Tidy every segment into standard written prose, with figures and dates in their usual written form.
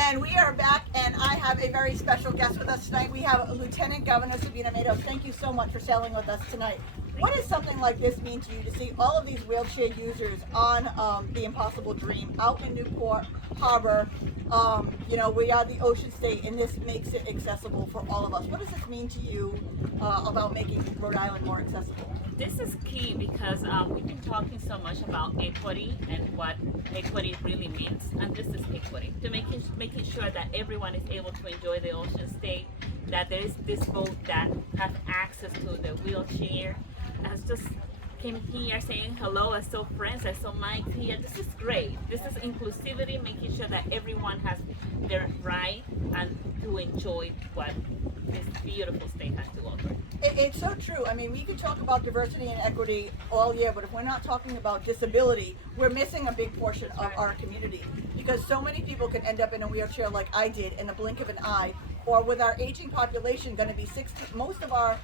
And we are back, and I have a very special guest with us tonight. We have Lieutenant Governor Sabina Matos. Thank you so much for sailing with us tonight. What does something like this mean to you to see all of these wheelchair users on the Impossible Dream out in Newport Harbor? We are the ocean state, and this makes it accessible for all of us. What does this mean to you about making Rhode Island more accessible? This is key because we've been talking so much about equity and what equity really means, and this is equity to making sure that everyone is able to enjoy the ocean state, that there is this boat that has access to the wheelchair. As just came here saying hello, I saw friends, I saw Mike here. This is great. This is inclusivity, making sure that everyone has their right and to enjoy what this beautiful state has to offer. It's so true. I mean, we can talk about diversity and equity all year, but if we're not talking about disability, we're missing a big portion of our community, because so many people can end up in a wheelchair like I did in the blink of an eye, or with our aging population going to be 60, most of our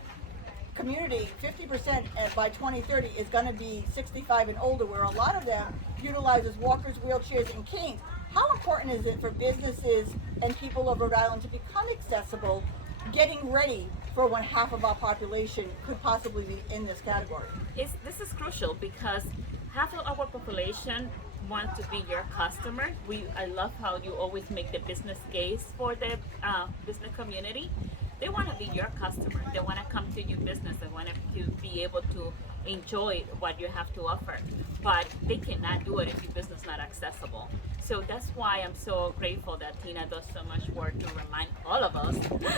community, 50% by 2030 is going to be 65 and older, where a lot of them utilizes walkers, wheelchairs, and canes. How important is it for businesses and people of Rhode Island to become accessible, getting ready for when half of our population could possibly be in this category? This is crucial because half of our population want to be your customer. I love how you always make the business case for the business community. They want to be your customer. They want to come to your business. They want to be able to enjoy what you have to offer. But they cannot do it if your business is not accessible. So that's why I'm so grateful that Tina does so much work to remind all of us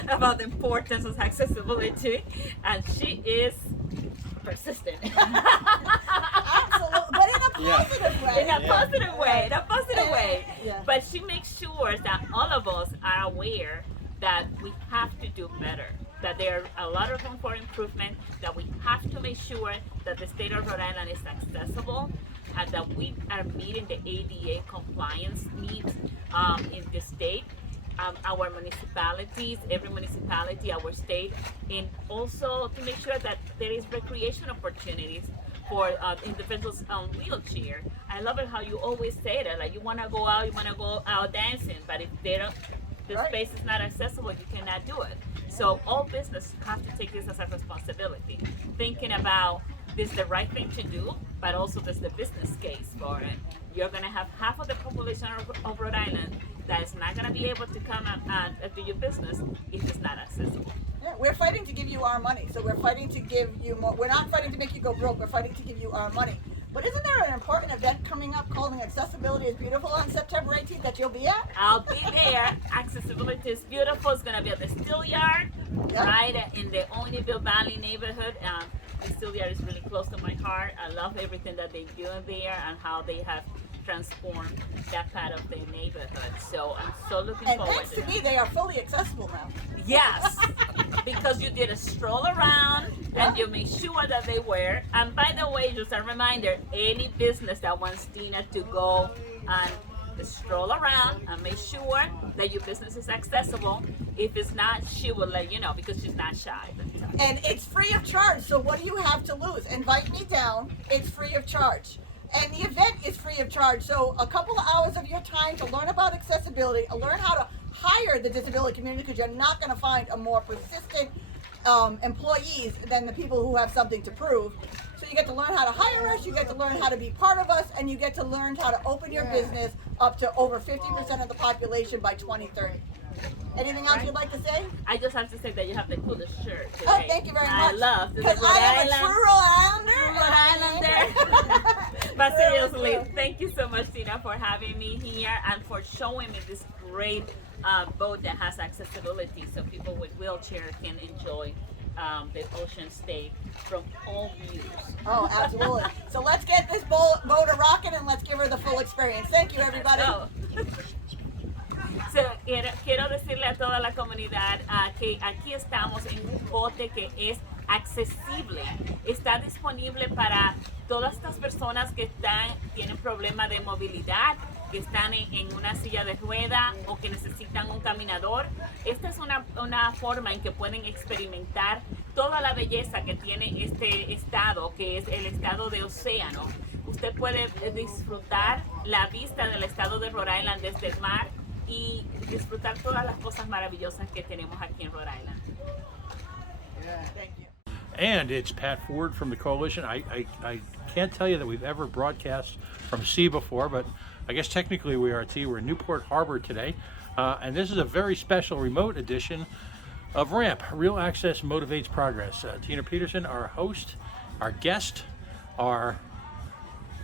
about the importance of accessibility. And she is persistent. Absolutely, but in a positive way. In a positive way, in a positive way. Yeah. But she makes sure that all of us are aware that we have to do better, that there are a lot of room for improvement, that we have to make sure that the state of Rhode Island is accessible, and that we are meeting the ADA compliance needs in the state, our municipalities, every municipality, our state, and also to make sure that there is recreation opportunities for individuals on wheelchair. I love it how you always say that, like you want to go out dancing, but if they don't, the space is not accessible, you cannot do it. So all business have to take this as a responsibility, thinking about this is the right thing to do, but also there's the business case for it. You're going to have half of the population of Rhode Island that is not going to be able to come and do your business if it's not accessible. Yeah, we're fighting to give you our money, so we're fighting to give you more. We're not fighting to make you go broke, we're fighting to give you our money. But isn't there an important event coming up called Accessibility is Beautiful on September 18th that you'll be at? I'll be there. Accessibility is Beautiful. It's going to be at the Steel Yard, right in the Onyville Valley neighborhood. The Steel Yard is really close to my heart. I love everything that they do there and how they have transformed that part of the neighborhood. So I'm so looking And forward thanks to to that. me, they are fully accessible now. Yes, because you did a stroll around and you make sure that they were. And by the way, just a reminder, any business that wants Tina to go and stroll around and make sure that your business is accessible. If it's not, she will let you know because she's not shy. And it's free of charge, so what do you have to lose? Invite me down, it's free of charge. And the event is free of charge, so a couple of hours of your time to learn about accessibility, learn how to hire the disability community, because you're not going to find a more persistent employees than the people who have something to prove. So you get to learn how to hire us, you get to learn how to be part of us, and you get to learn how to open your business up to over 50% of the population by 2030. Anything else you'd like to say? I just have to say that you have the coolest shirt today. Oh, thank you very much. I love the because I am a true Rhode Islander. Rhode Islander. But seriously, thank you so much, Tina, for having me here and for showing me this great boat that has accessibility so people with wheelchairs can enjoy the ocean state from all views. Oh, absolutely. So let's get this boat a rocking and let's give her the full experience. Thank you, everybody. So, quiero decirle a toda la comunidad que aquí estamos en un bote que es accesible. Está disponible para todas estas personas que tienen problemas de movilidad, que están en una silla de rueda o que necesitan un caminador. Esta es una forma en que pueden experimentar toda la belleza que tiene este estado, que es el estado de océano. Usted puede disfrutar la vista del estado de Rhode Island desde el mar y disfrutar todas las cosas maravillosas que tenemos aquí en Rhode Island. Yeah, thank you. And it's Pat Ford from the Coalition. I can't tell you that we've ever broadcast from sea before, but I guess technically we are at sea. We're in Newport Harbor today, and this is a very special remote edition of RAMP, Real Access Motivates Progress. Tina Peterson, our host, our guest, our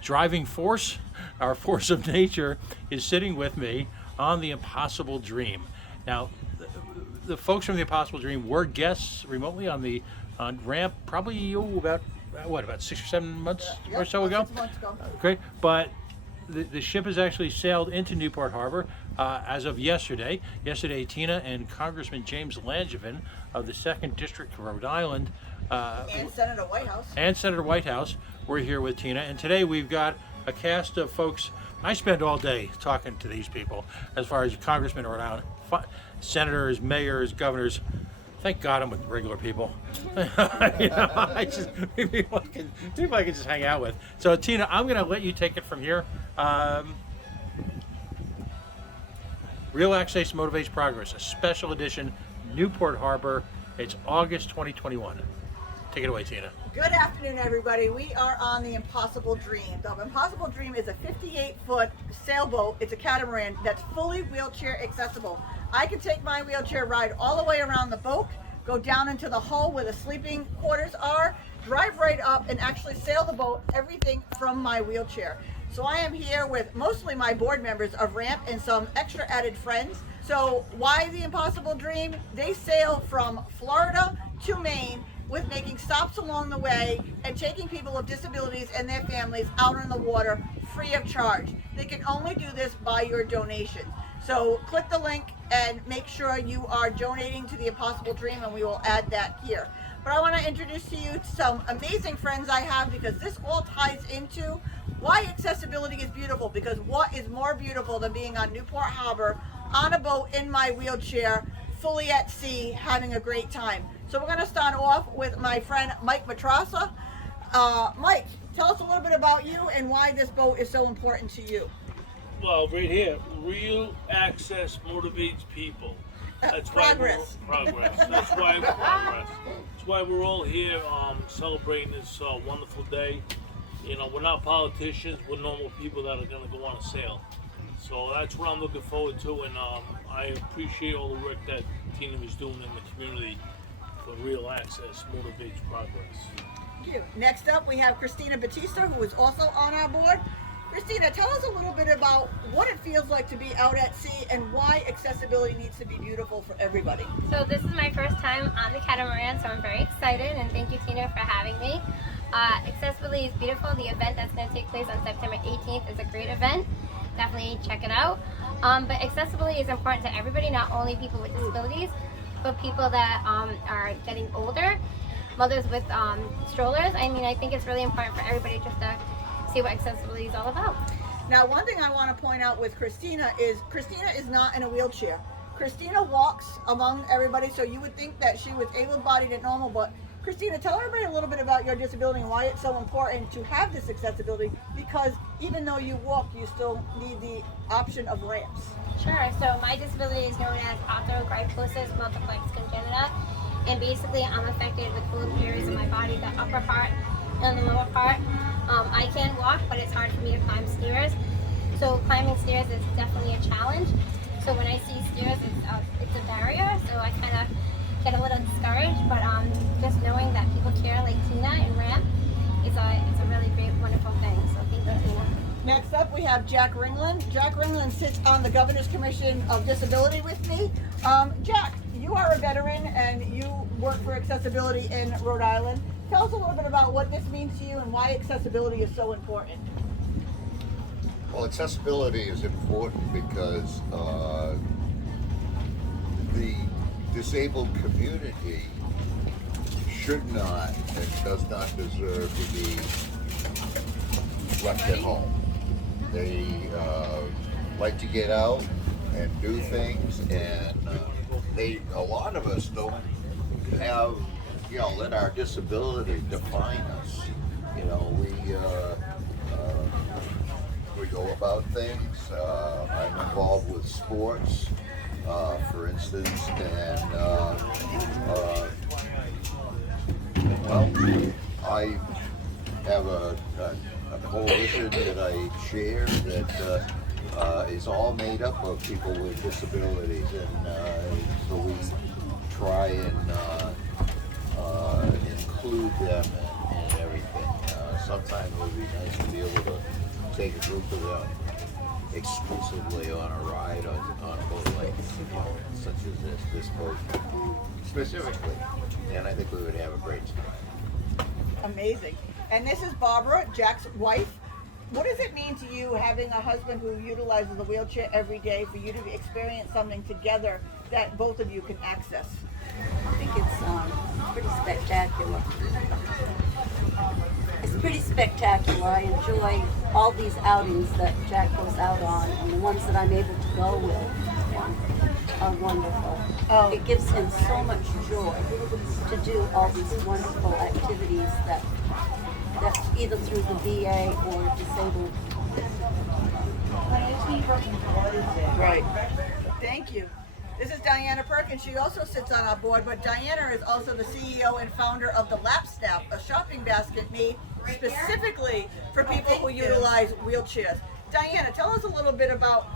driving force, our force of nature, is sitting with me on the Impossible Dream. Now, the folks from the Impossible Dream were guests remotely on RAMP probably about 6 or 7 months or so ago. 6 months ago. Great, but the ship has actually sailed into Newport Harbor as of yesterday. Yesterday, Tina and Congressman James Langevin of the 2nd District of Rhode Island And Senator Whitehouse were here with Tina. And today we've got a cast of folks. I spend all day talking to these people as far as congressmen of Rhode Island, senators, mayors, governors. Thank God I'm with regular people. People I can just hang out with. So Tina, I'm going to let you take it from here. Real Access Motivates Progress, a special edition, Newport Harbor. It's August 2021. Take it away, Tina. Good afternoon, everybody. We are on the Impossible Dream. The Impossible Dream is a 58-foot sailboat. It's a catamaran that's fully wheelchair accessible. I can take my wheelchair ride all the way around the boat, go down into the hull where the sleeping quarters are, drive right up, and actually sail the boat, everything from my wheelchair. So I am here with mostly my board members of RAMP and some extra added friends. So why the Impossible Dream? They sail from Florida to Maine with making stops along the way and taking people with disabilities and their families out on the water free of charge. They can only do this by your donation. So click the link and make sure you are donating to the Impossible Dream, and we will add that here. But I want to introduce to you some amazing friends I have, because this all ties into why accessibility is beautiful. Because what is more beautiful than being on Newport Harbor on a boat in my wheelchair, fully at sea, having a great time. So we're going to start off with my friend Mike Matrasa. Mike, tell us a little bit about you and why this boat is so important to you. Well, right here, real access motivates people. That's Progress. Progress. That's why progress. That's why we're all here celebrating this wonderful day. You know, we're not politicians. We're normal people that are going to go on a sail. So that's what I'm looking forward to, and I appreciate all the work that Tina is doing in the community for real access motivates progress. Thank you. Next up, we have Christina Batista, who is also on our board. Christina, tell us a little bit about what it feels like to be out at sea and why accessibility needs to be beautiful for everybody. So this is my first time on the Catamaran, so I'm very excited, and thank you, Tina, for having me. Accessibility is beautiful. The event that's going to take place on September 18th is a great event. Definitely check it out. But accessibility is important to everybody, not only people with disabilities, but people that are getting older, mothers with strollers. I mean, I think it's really important for everybody just to see what accessibility is all about. Now, one thing I want to point out with Christina is not in a wheelchair. Christina walks among everybody, so you would think that she was able-bodied and normal, but Christina, tell everybody a little bit about your disability and why it's so important to have this accessibility, because even though you walk, you still need the option of ramps. Sure. So my disability is known as arthrogryposis multiplex congenita, and basically I'm affected with both areas of my body, the upper part and the lower part. I can walk, but it's hard for me to climb stairs. So climbing stairs is definitely a challenge. So when I see stairs, it's a barrier. So I kind of get a little discouraged. But just knowing that people care like Tina and Ramp, it's a really great, wonderful thing. So thank you, Tina. Next up, we have Jack Ringland. Jack Ringland sits on the Governor's Commission of Disability with me. Jack, you are a veteran and you work for accessibility in Rhode Island. Tell us a little bit about what this means to you and why accessibility is so important. Well, accessibility is important because the disabled community should not and does not deserve to be left at home. They like to get out and do things, and a lot of us don't have, let our disability define us. We go about things. I'm involved with sports, for instance, and well, I have a coalition that I chair that is all made up of people with disabilities, and so we try and include them in everything. Sometimes it would be nice to be able to take a group of them exclusively on a ride on a boat like, such as this boat specifically, and I think we would have a great time. Amazing. And this is Barbara, Jack's wife. What does it mean to you having a husband who utilizes a wheelchair every day for you to experience something together that both of you can access? I think it's pretty spectacular. It's pretty spectacular. I enjoy all these outings that Jack goes out on, and the ones that I'm able to go with are wonderful. Oh. It gives him so much joy to do all these wonderful activities that either through the VA or disabled. Right. Thank you. This is Diana Perkins. She also sits on our board, but Diana is also the CEO and founder of the Lap Snap, a shopping basket made specifically for people who utilize wheelchairs. Diana, tell us a little bit about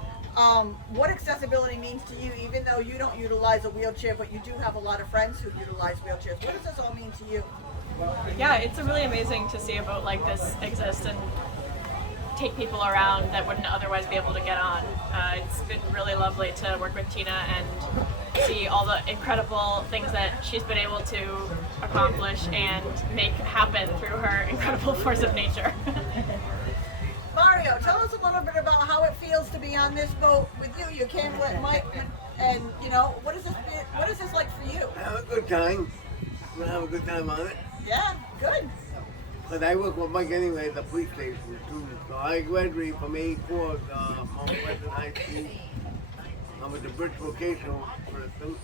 what accessibility means to you, even though you don't utilize a wheelchair, but you do have a lot of friends who utilize wheelchairs. What does this all mean to you? Yeah, it's really amazing to see a boat like this exist and take people around that wouldn't otherwise be able to get on. It's been really lovely to work with Tina and see all the incredible things that she's been able to accomplish and make happen through her incredible force of nature. Mario, tell us a little bit about how it feels to be on this boat with you. You came with Mike, and what is this like for you? Have a good time. I'm gonna have a good time on it. Yeah, good. But I work with Mike anyway at the police station too. So I graduated from '84 Mon-Friday High School. I'm at the Bridge Vocational person.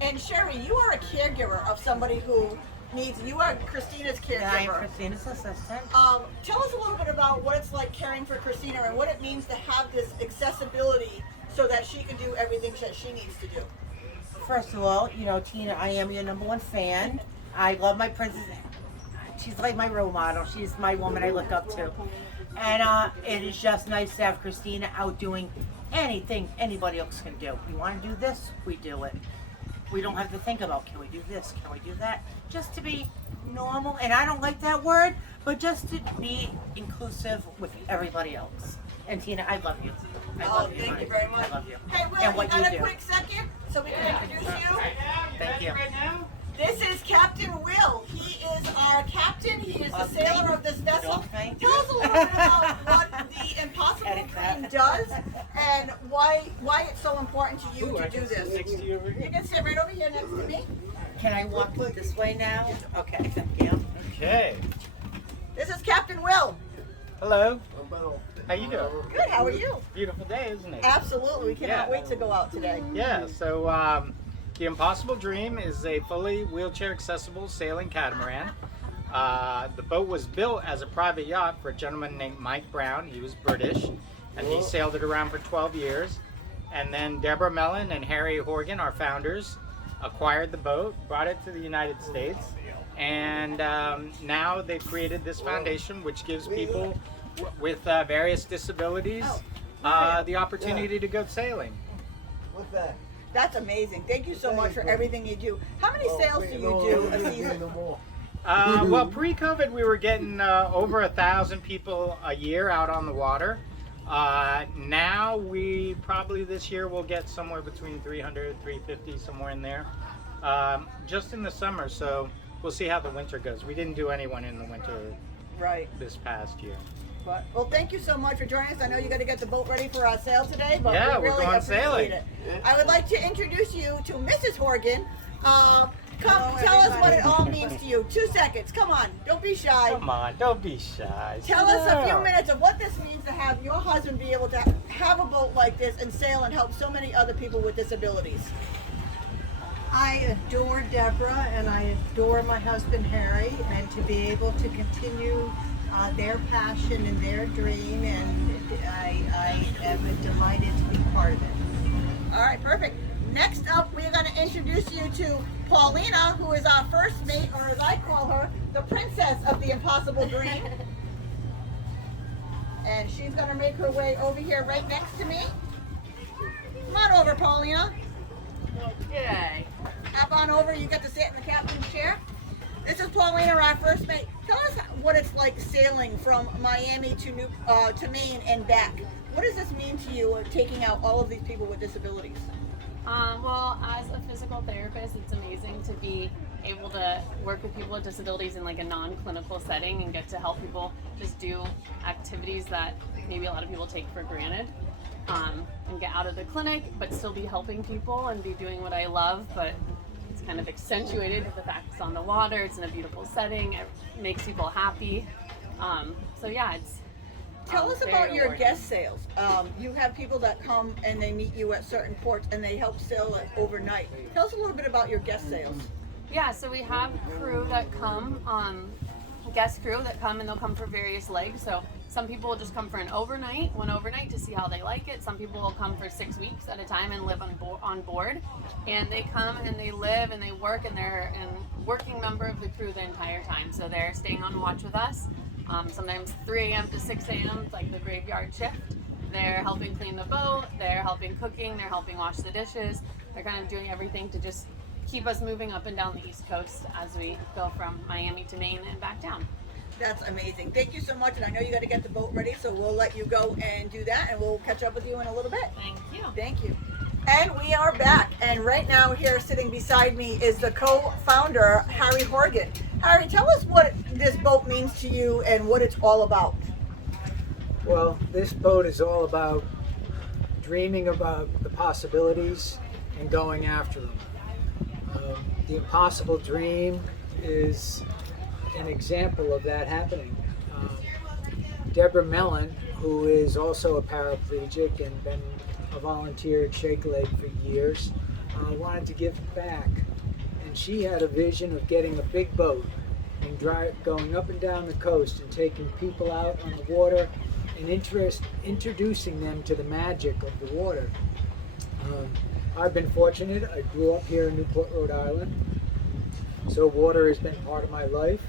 And Sherry, you are a caregiver of somebody who needs. You are Christina's caregiver. Yeah, I'm Christina's assistant. Tell us a little bit about what it's like caring for Christina and what it means to have this accessibility so that she can do everything that she needs to do. First of all, Tina, I am your #1 fan. I love my princess. She's like my role model. She's my woman I look up to. And it is just nice to have Christina out doing anything anybody else can do. We want to do this, we do it. We don't have to think about, can we do this, can we do that? Just to be normal, and I don't like that word, but just to be inclusive with everybody else. And Tina, I love you. I love you. Thank you very much. I love you. Hey, Will, And you what got you a do. quick second so we can introduce you? Thank you. This is Captain Will. He is our captain. He is the sailor of this vessel. Tell us a little bit about what the Impossible Dream does and why it's so important to you to do this. You can sit right over here next to me. Can I walk this way now? Okay, thank you. Okay. This is Captain Will. Hello. How you doing? Good. How are you? Beautiful day, isn't it? Absolutely. We cannot Yeah. wait to go out today. Yeah. So the Impossible Dream is a fully wheelchair accessible sailing catamaran. The boat was built as a private yacht for a gentleman named Mike Brown. He was British, and he sailed it around for 12 years. And then Deborah Mellon and Harry Horgan, our founders, acquired the boat, brought it to the United States, and now they've created this foundation which gives people with various disabilities the opportunity to go sailing. What's that? That's amazing. Thank you so much for everything you do. How many sails do you do a season? Well, pre-COVID, we were getting over 1,000 people a year out on the water. Now we probably this year will get somewhere between 300, 350, somewhere in there. Just in the summer, so we'll see how the winter goes. We didn't do anyone in the winter this past year. Well, thank you so much for joining us. I know you got to get the boat ready for our sail today, but Yeah, we we're really going appreciate sailing. it. I would like to introduce you to Mrs. Horgan. Come tell us what it all means to you. 2 seconds. Come on. Don't be shy. Come on, don't be shy. Tell us a few minutes of what this means to have your husband be able to have a boat like this and sail and help so many other people with disabilities. I adore Deborah and I adore my husband Harry, and to be able to continue their passion and their dream, and I am delighted to be part of it. All right, perfect. Next up, we're going to introduce you to Paulina, who is our first mate, or as I call her, the princess of the Impossible Dream. And she's going to make her way over here right next to me. Come on over, Paulina. Okay. Hop on over. You get to sit in the captain's chair. This is Paulina, our first mate. Tell us what it's like sailing from Miami to Maine and back. What does this mean to you, taking out all of these people with disabilities? Well, as a physical therapist, it's amazing to be able to work with people with disabilities in like a non-clinical setting and get to help people just do activities that maybe a lot of people take for granted, and get out of the clinic but still be helping people and be doing what I love, but it's kind of accentuated with the fact it's on the water, it's in a beautiful setting, it makes people happy. So yeah, it's Tell us very about your rewarding. guest sails. You have people that come and they meet you at certain ports and they help sail it overnight. Tell us a little bit about your guest sails. Yeah, so we have crew that come, guest crew that come, and they'll come for various legs. So some people will just come for one overnight to see how they like it. Some people will come for 6 weeks at a time and live on board. And they come and they live and they work, and they're a working member of the crew the entire time. So they're staying on watch with us. Sometimes 3 a.m. to 6 a.m., like the graveyard shift. They're helping clean the boat, they're helping cooking, they're helping wash the dishes. They're kind of doing everything to just keep us moving up and down the East Coast as we go from Miami to Maine and back down. That's amazing. Thank you so much. And I know you got to get the boat ready, so we'll let you go and do that, and we'll catch up with you in a little bit. Thank you. Thank you. And we are back. And right now here sitting beside me is the co-founder, Harry Horgan. Harry, tell us what this boat means to you and what it's all about. Well, this boat is all about dreaming about the possibilities and going after them. The Impossible Dream is an example of that happening. Deborah Mellon, who is also a paraplegic and been a volunteer at Shake Leg for years, wanted to give back. And she had a vision of getting a big boat and going up and down the coast and taking people out on the water and introducing them to the magic of the water. I've been fortunate. I grew up here in Newport, Rhode Island, so water has been part of my life.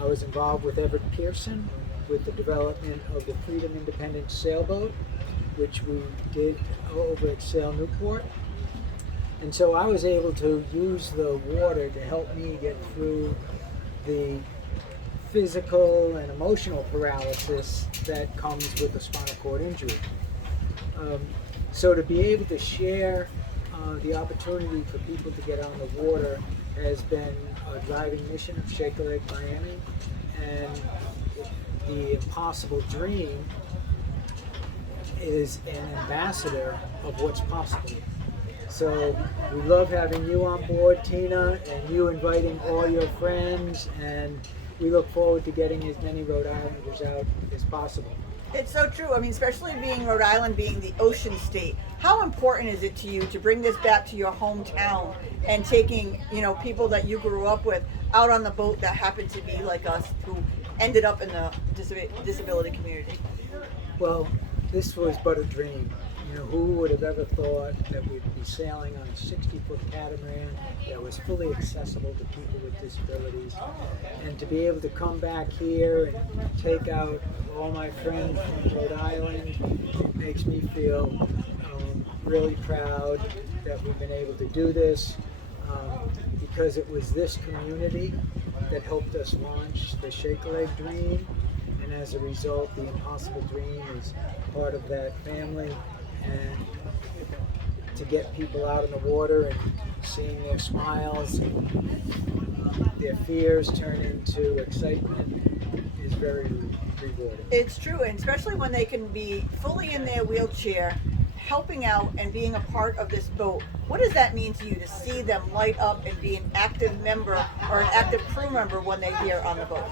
I was involved with Everett Pearson with the development of the Freedom Independent Sailboat, which we did over at Sail Newport. And so I was able to use the water to help me get through the physical and emotional paralysis that comes with a spinal cord injury. So to be able to share the opportunity for people to get on the water has been a driving mission of Shake a Leg Miami, and the Impossible Dream is an ambassador of what's possible. So we love having you on board, Tina, and you inviting all your friends, and we look forward to getting as many Rhode Islanders out as possible. It's so true. I mean, especially being Rhode Island, being the ocean state. How important is it to you to bring this back to your hometown and taking, people that you grew up with out on the boat that happened to be like us, who ended up in the disability community? Well, this was but a dream. Who would have ever thought that we'd be sailing on a 60-foot catamaran that was fully accessible to people with disabilities, and to be able to come back here and take out all my friends from Rhode Island makes me feel really proud that we've been able to do this, because it was this community that helped us launch the Shake a Leg Dream, and as a result, the Impossible Dream is part of that family. And to get people out in the water and seeing their smiles and their fears turn into excitement is very rewarding. It's true, and especially when they can be fully in their wheelchair, helping out and being a part of this boat. What does that mean to you to see them light up and be an active member or an active crew member when they're here on the boat?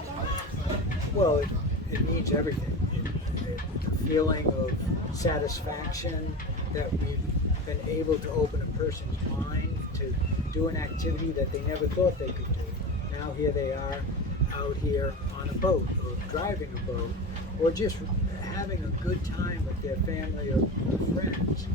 Well, it means everything. The feeling of satisfaction that we've been able to open a person's mind to do an activity that they never thought they could do. Now here they are out here on a boat, or driving a boat, or just having a good time with their family or friends.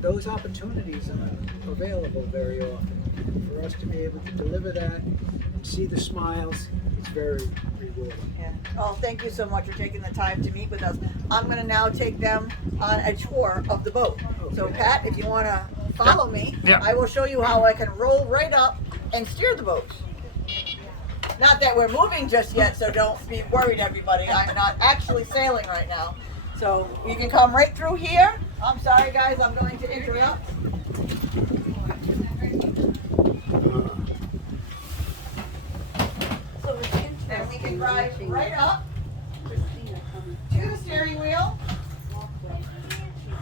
Those opportunities aren't available very often. For us to be able to deliver that and see the smiles, it's very rewarding. Yeah. Oh, thank you so much for taking the time to meet with us. I'm going to now take them on a tour of the boat. So, Pat, if you want to follow me, I will show you how I can roll right up and steer the boat. Not that we're moving just yet, so don't be worried, everybody. I'm not actually sailing right now. So you can come right through here. I'm sorry, guys, I'm going to interrupt. Then we can drive right up to the steering wheel.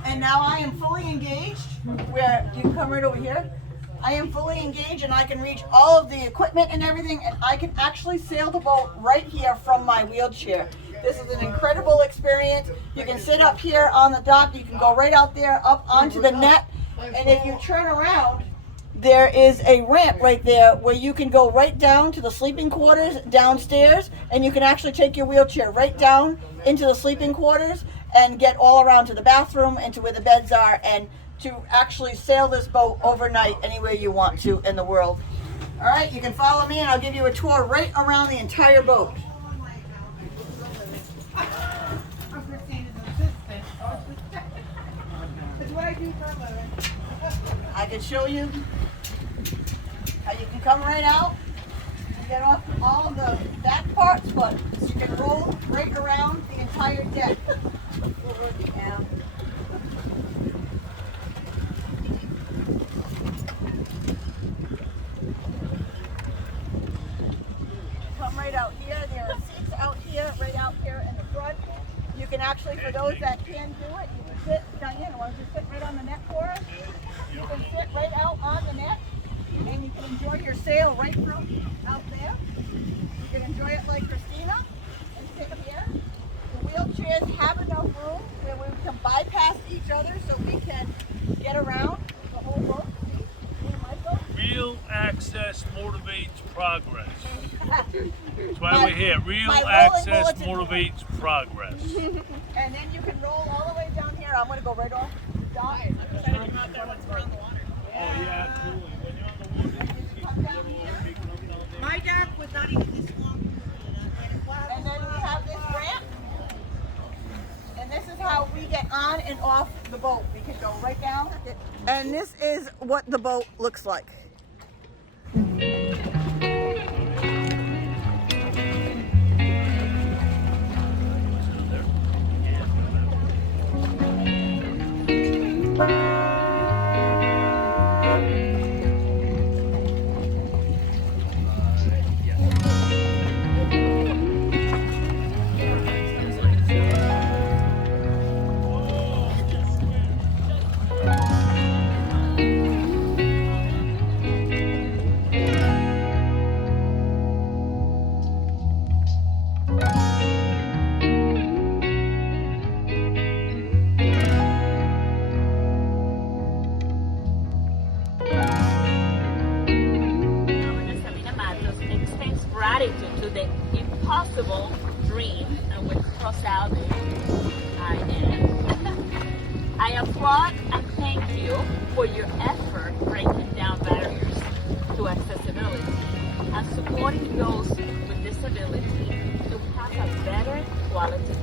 And now I am fully engaged. Where you can come right over here. I am fully engaged and I can reach all of the equipment and everything, and I can actually sail the boat right here from my wheelchair. This is an incredible experience. You can sit up here on the dock, you can go right out there up onto the net, and if you turn around, there is a ramp right there where you can go right down to the sleeping quarters downstairs, and you can actually take your wheelchair right down into the sleeping quarters and get all around to the bathroom and to where the beds are, and to actually sail this boat overnight anywhere you want to in the world. All right, you can follow me and I'll give you a tour right around the entire boat. I can show you how you can come right out and get off all of the back parts, but you can roll right around the entire deck. And right out here. There are seats out here, right out here in the front. You can actually, for those that can do it, you can sit, Diane, why don't you sit right on the net for us? You can sit right out on the net, and you can enjoy your sail right through out there. You can enjoy it like Christina, and sit here. The wheelchairs have enough room where we can bypass each other so we can get around the whole boat. Real access motivates progress. That's why we're here. Real access motivates progress. And then you can roll all the way down here. I'm going to go right off the dock. Yeah, absolutely. My dock was not even this long. And then we have this ramp. And this is how we get on and off the boat. We can go right down. And this is what the boat looks like. To the impossible dream, and we cross out the I am. I applaud and thank you for your effort breaking down barriers to accessibility and supporting those with disability to have a better quality